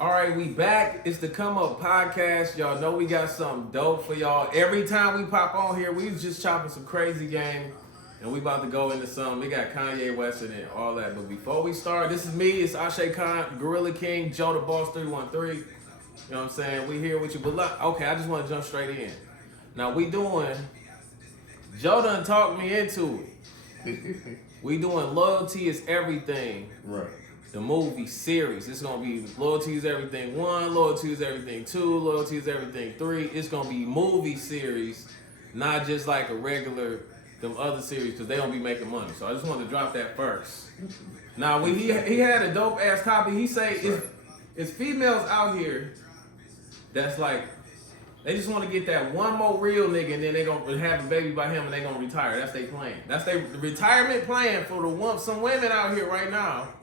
All right, we back. It's the Come Up Podcast. Y'all know we got something dope for y'all. Every time we pop on here, we was just chopping some crazy game, and we about to go into something. We got Kanye West in it, all that. But before we start, this is me. It's Ashei Khan, Gorilla King, Joe the Boss 313. You know what I'm saying? We here with you. But look, okay, I just want to jump straight in. Now we doing. Joe done talked me into it. We doing Loyalty is Everything. Right. The movie series. It's gonna be Loyalty is Everything 1, Loyalty is Everything 2, Loyalty is Everything 3. It's gonna be movie series, not just like a regular them other series, because they don't be making money. So I just wanted to drop that first. Now when he had a dope ass topic. He say it's females out here that's like they just want to get that one more real nigga and then they gonna have a baby by him and they gonna retire. That's their plan. That's their retirement plan for some women out here right now.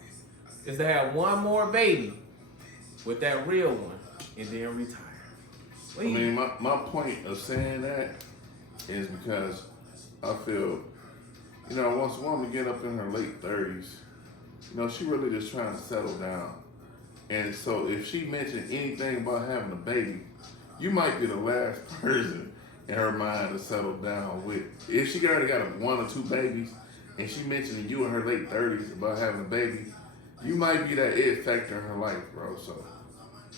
Is to have one more baby with that real one and then retire. I mean, my point of saying that is because I feel, once a woman get up in her late 30s, she really just trying to settle down. And so if she mentioned anything about having a baby, you might be the last person in her mind to settle down with. If she already got one or two babies and she mentioned you in her late 30s about having a baby, you might be that it factor in her life, bro. So,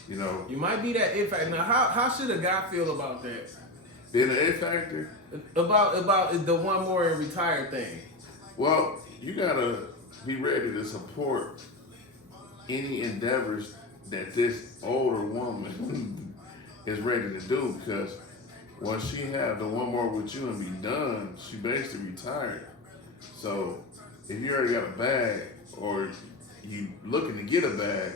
You might be that it factor. Now, how should a guy feel about that? Then the it factor? About the one more and retire thing. Well, you gotta be ready to support any endeavors that this older woman is ready to do, because once she have the one more with you and be done, she basically retired. So, if you already got a bag or you looking to get a bag,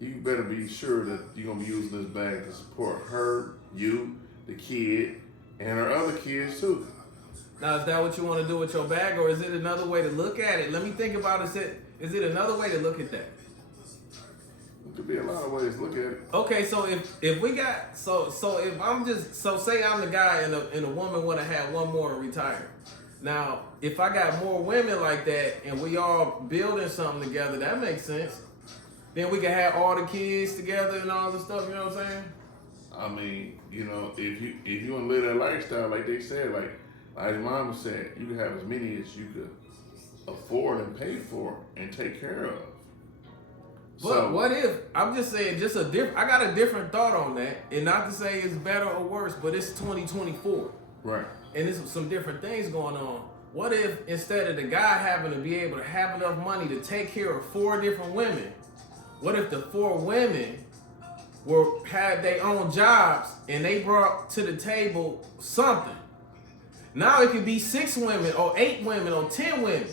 you better be sure that you're gonna be using this bag to support her, you, the kid, and her other kids too. Now, is that what you want to do with your bag, or is it another way to look at it? Let me think about it. Is it another way to look at that? There could be a lot of ways to look at it. Okay, so if we got if I'm just say I'm the guy and a woman want to have one more and retire. Now, if I got more women like that and we all building something together, that makes sense. Then we can have all the kids together and all the stuff, you know what I'm saying? I mean, if you want to live that lifestyle, like they said, like Mama said, you can have as many as you could afford and pay for and take care of. But what if, I'm just saying, I got a different thought on that, and not to say it's better or worse, but it's 2024. Right. And there's some different things going on. What if instead of the guy having to be able to have enough money to take care of 4 different women, what if the 4 women had their own jobs and they brought to the table something? Now it could be 6 women or 8 women or 10 women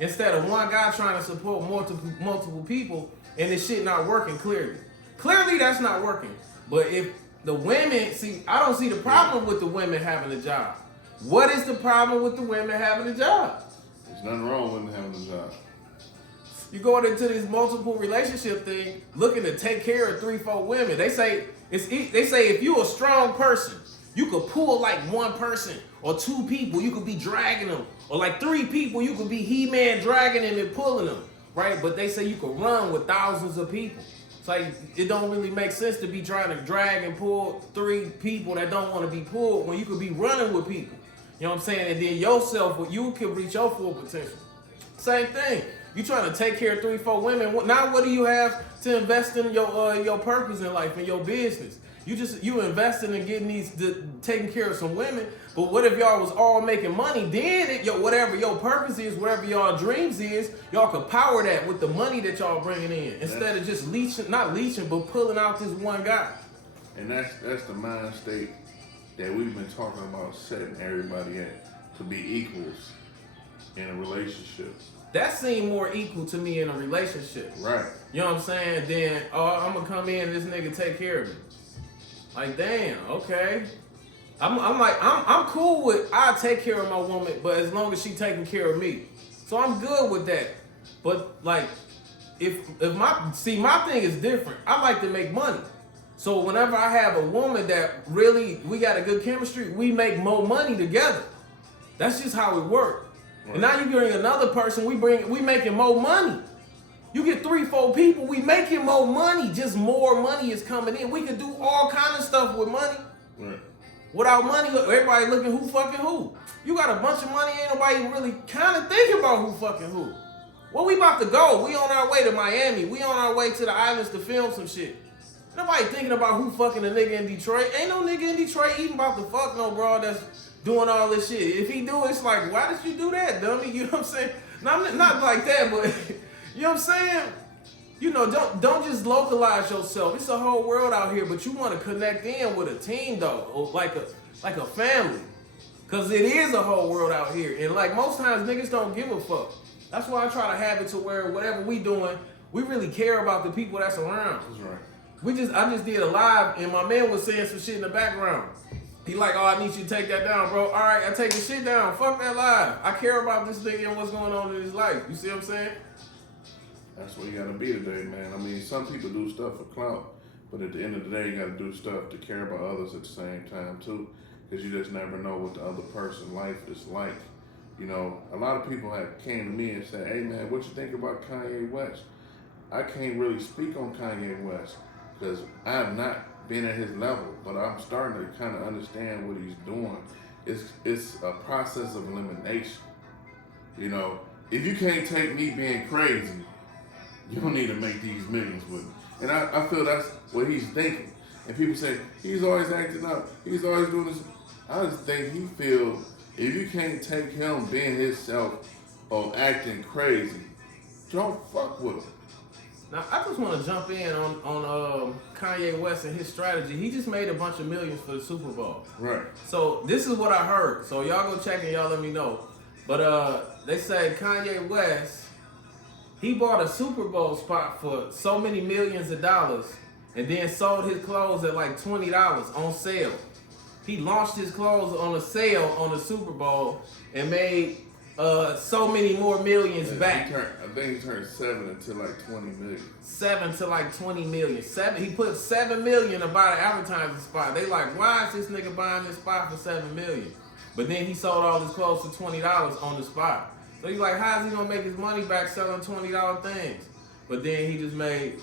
instead of one guy trying to support multiple people and this shit not working clearly. Clearly that's not working. But if the women, I don't see the problem with the women having a job. What is the problem with the women having a job? There's nothing wrong with them having a job. You going into this multiple relationship thing, looking to take care of 3-4 women. They say if you're a strong person, you could pull like one person or 2 people, you could be dragging them, or like 3 people, you could be He-Man dragging them and pulling them, right? But they say you could run with thousands of people. It's like it don't really make sense to be trying to drag and pull 3 people that don't want to be pulled when you could be running with people. You know what I'm saying? And then yourself, you can reach your full potential. Same thing. You trying to take care of 3-4 women. Now what do you have to invest in your purpose in life and your business? You investing in getting taking care of some women. But what if y'all was all making money? Then whatever your purpose is, whatever y'all dreams is, y'all could power that with the money that y'all bringing in instead of just not leeching, but pulling out this one guy. And that's the mind state that we've been talking about setting everybody at, to be equals in a relationship. That seemed more equal to me in a relationship. Right. You know what I'm saying? Then, I'm gonna come in and this nigga take care of me. Like, damn, okay. I'm cool with I take care of my woman, but as long as she taking care of me. So I'm good with that. But like, my thing is different. I like to make money. So whenever I have a woman that really, we got a good chemistry, we make more money together. That's just how it works. Right. And now you bring another person, we making more money. You get 3-4 people, we making more money. Just more money is coming in. We can do all kind of stuff with money. Right. Without money, everybody looking who fucking who. You got a bunch of money, ain't nobody really kind of thinking about who fucking who. Where we about to go? We on our way to Miami. We on our way to the islands to film some shit. Nobody thinking about who fucking a nigga in Detroit. Ain't no nigga in Detroit even about to fuck no broad that's doing all this shit. If he do, it's like, why did you do that, dummy? You know what I'm saying? No, not like that, but you know what I'm saying? You know, don't just localize yourself. It's a whole world out here, but you want to connect in with a team though, or like a family. Cause it is a whole world out here. And like most times niggas don't give a fuck. That's why I try to have it to where whatever we doing, we really care about the people that's around. That's right. I just did a live and my man was saying some shit in the background. He like, oh, I need you to take that down, bro. All right, I take the shit down. Fuck that live. I care about this nigga and what's going on in his life. You see what I'm saying? That's where you gotta be today, man. I mean, some people do stuff for clout, but at the end of the day, you gotta do stuff to care about others at the same time too, because you just never know what the other person's life is like. You know, a lot of people have came to me and said, hey man, what you think about Kanye West? I can't really speak on Kanye West because I have not been at his level, but I'm starting to kind of understand what he's doing. It's a process of elimination. You know, if you can't take me being crazy, you don't need to make these millions with me. And I feel that's what he's thinking. And people say, he's always acting up. He's always doing this. I just think he feels if you can't take him being himself or acting crazy, don't fuck with him. Now, I just want to jump in on Kanye West and his strategy. He just made a bunch of millions for the Super Bowl. Right. So this is what I heard. So y'all go check and y'all let me know. But they said Kanye West, he bought a Super Bowl spot for so many millions of dollars and then sold his clothes at like $20 on sale. He launched his clothes on a sale on the Super Bowl and made so many more millions back. I think he turned 7 into like 20 million. 7 to like 20 million. He put $7 million to buy the advertising spot. They like, why is this nigga buying this spot for $7 million? But then he sold all his clothes for $20 on the spot. So he's like, how's he gonna make his money back selling $20 things? But then he just made,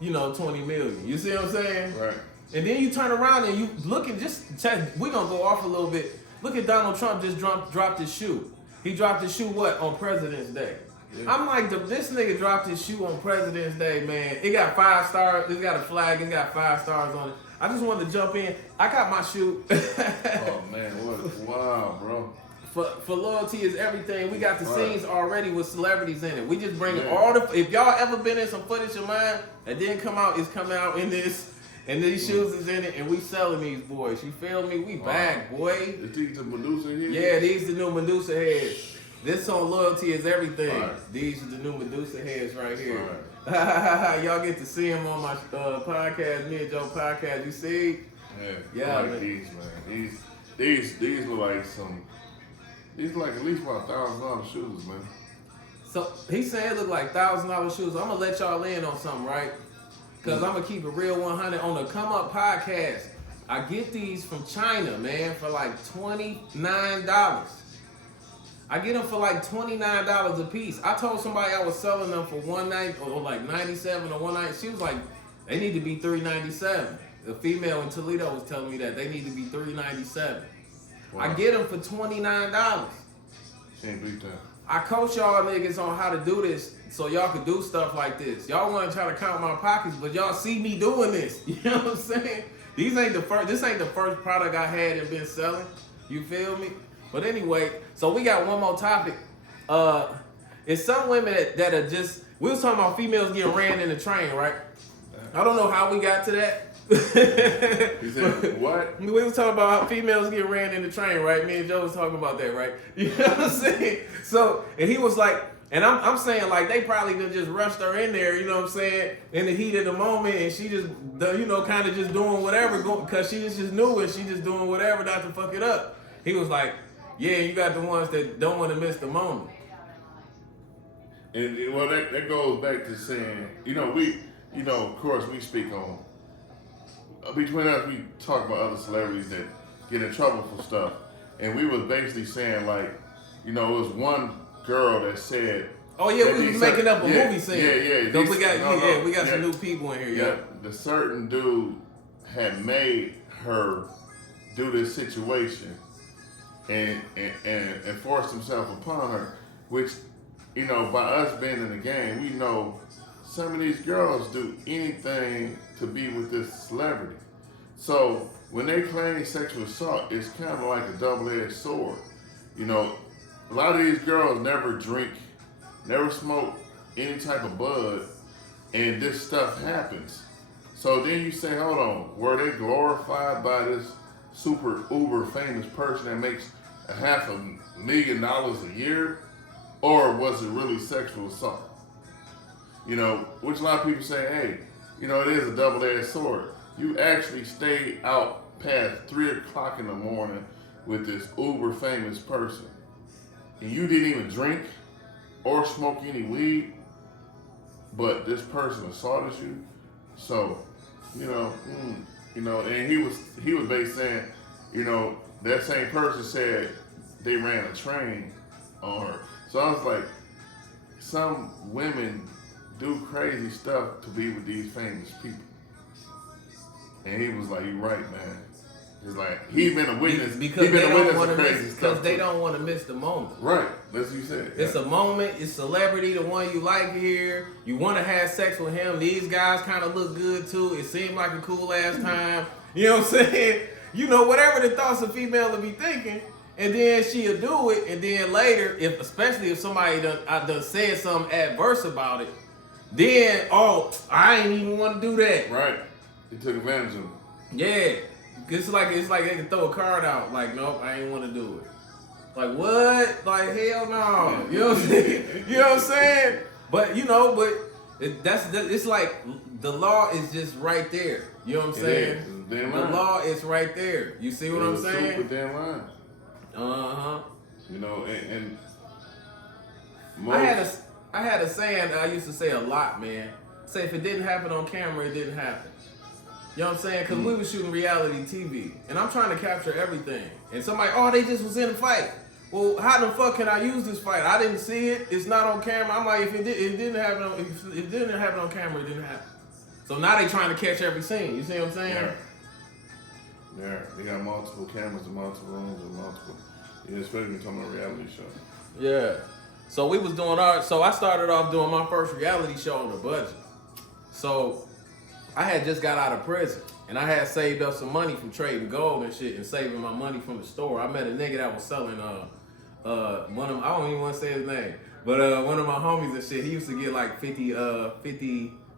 20 million. You see what I'm saying? Right. And then you turn around and you look and just check. We're gonna go off a little bit. Look at Donald Trump just dropped his shoe. He dropped his shoe on President's Day. Yeah. I'm like, this nigga dropped his shoe on President's Day, man. It got 5 stars. It's got a flag. It's got 5 stars on it. I just wanted to jump in. I got my shoe. Oh man, wow, bro. For loyalty is everything. We got the scenes already with celebrities in it. We just bring all the. If y'all ever been in some footage of mine that didn't come out, it's coming out in this. And these shoes is in it, and we selling these boys. You feel me? We back, boy. Is these the Medusa heads? Yeah, these the new Medusa heads. This on loyalty is everything. Right. These are the new Medusa heads right here. Right. Y'all get to see them on my podcast, Me and Joe podcast. You see? Yeah. I like man. these, man. These look like some. These look like at least about $1,000 shoes, man. So he's saying it look like $1,000 shoes. I'm gonna let y'all in on something, right? Because I'm going to keep it real 100 on the Come Up podcast. I get these from China, man, for like $29. I get them for like $29 a piece. I told somebody I was selling them for $190 or like $97 or $190. She was like, they need to be $397. The female in Toledo was telling me that they need to be $397. Wow. I get them for $29. Can't beat that. I coach y'all niggas on how to do this so y'all can do stuff like this. Y'all want to try to count my pockets, but y'all see me doing this. You know what I'm saying? This ain't the first product I had and been selling. You feel me? But anyway, so we got one more topic. It's some women that are just, we was talking about females getting ran in the train, right? I don't know how we got to that. He said, what? We was talking about how females get ran in the train, right? Me and Joe was talking about that, right? You know what I'm saying? So, and he was like, and I'm saying like they probably done just rushed her in there, you know what I'm saying, in the heat of the moment, and she just, kind of just doing whatever, because she just new and she just doing whatever not to fuck it up. He was like, yeah, you got the ones that don't want to miss the moment. And well, that goes back to saying, of course we speak on. Between us, we talk about other celebrities that get in trouble for stuff, and we was basically saying like, it was one girl that said Oh yeah, we was making up a movie scene. Yeah. So we got some new people in here. Yeah. The certain dude had made her do this situation and forced himself upon her, which, you know, by us being in the game, we know some of these girls do anything to be with this celebrity. So when they claim sexual assault, it's kind of like a double-edged sword. You know, a lot of these girls never drink, never smoke any type of bud, and this stuff happens. So then you say, hold on, were they glorified by this super uber famous person that makes $500,000 a year? Or was it really sexual assault? You know, which a lot of people say, hey, you know, it is a double-edged sword. You actually stayed out past 3 o'clock in the morning with this uber famous person. And you didn't even drink or smoke any weed, but this person assaulted you. So, you know, and he was basically saying, you know, that same person said they ran a train on her. So I was like, some women do crazy stuff to be with these famous people. And he was like, you're right, man. He's like, he's been a witness. Because they too. don't want to miss the moment. Right. That's what you said. It's a moment. It's celebrity, the one you like here. You want to have sex with him. These guys kind of look good too. It seemed like a cool ass time. You know what I'm saying? You know, whatever the thoughts of female will be thinking. And then she'll do it. And then later, especially if somebody done said something adverse about it, then, oh, I ain't even want to do that. Right. He took advantage of him. Yeah. It's like they can throw a card out. Like, nope, I ain't want to do it. Like, what? Like, hell no. You know what I'm saying? You know what I'm saying? But, you know, it's like the law is just right there. You know what I'm saying? The law is right there. You see what I'm saying? Super damn line. Uh-huh. You know, and I had a saying that I used to say a lot, man. Say if it didn't happen on camera, it didn't happen. You know what I'm saying? Because we were shooting reality TV, and I'm trying to capture everything. And somebody, oh, they just was in a fight. Well, how the fuck can I use this fight? I didn't see it. It's not on camera. I'm like, if it didn't happen on camera, it didn't happen. So now they trying to catch every scene. You see what I'm saying? Yeah. They got multiple cameras in multiple rooms and multiple. Especially when you're talking about a reality show. Yeah. So we was doing so I started off doing my first reality show on a budget. So I had just got out of prison, and I had saved up some money from trading gold and shit and saving my money from the store. I met a nigga that was selling one of, I don't even want to say his name, but one of my homies and shit, he used to get like 50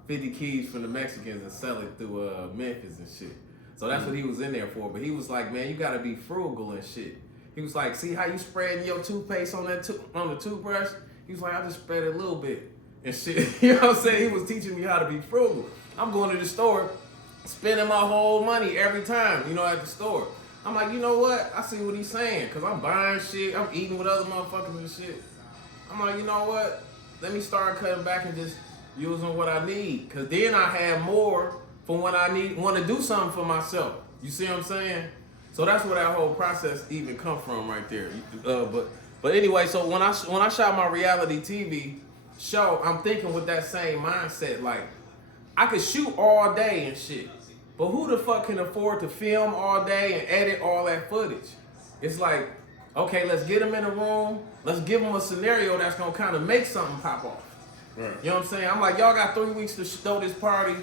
keys from the Mexicans and sell it through Memphis and shit. So that's what he was in there for. But he was like, man, you gotta be frugal and shit. He was like, see how you spreading your toothpaste on the toothbrush? He was like, I just spread it a little bit and shit. You know what I'm saying? He was teaching me how to be frugal. I'm going to the store, spending my whole money every time, you know, at the store. I'm like, you know what? I see what he's saying, because I'm buying shit. I'm eating with other motherfuckers and shit. I'm like, you know what? Let me start cutting back and just using what I need, because then I have more for when I want to do something for myself. You see what I'm saying? So that's where that whole process even come from right there. But anyway, so when I shot my reality TV show, I'm thinking with that same mindset, like, I could shoot all day and shit, but who the fuck can afford to film all day and edit all that footage? It's like, okay, let's get them in a room. Let's give them a scenario that's gonna kind of make something pop off. Right. You know what I'm saying? I'm like, y'all got 3 weeks to throw this party.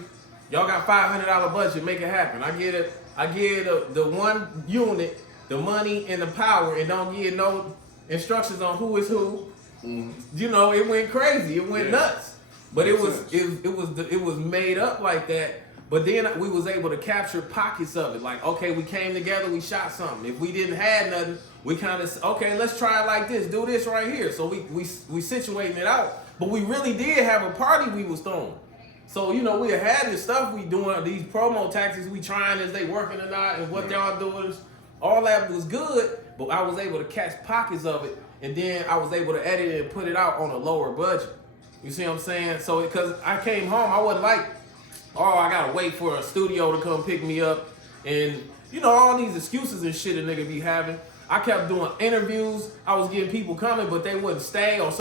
Y'all got $500 budget, make it happen. I get the one unit, the money and the power, and don't give no instructions on who is who. Mm. You know, it went crazy. It went nuts. But it was made up like that. But then we was able to capture pockets of it. Like, okay, we came together, we shot something. If we didn't have nothing, we kind of, okay, let's try it like this. Do this right here. So we situating it out. But we really did have a party we was throwing. So, you know, we had this stuff we doing, these promo tactics we trying, is they working or not, and what y'all doing. All that was good, but I was able to catch pockets of it. And then I was able to edit it and put it out on a lower budget. You see what I'm saying? So, because I came home, I wasn't like, oh, I gotta wait for a studio to come pick me up. And, you know, all these excuses and shit a nigga be having. I kept doing interviews. I was getting people coming, but they wouldn't stay. Or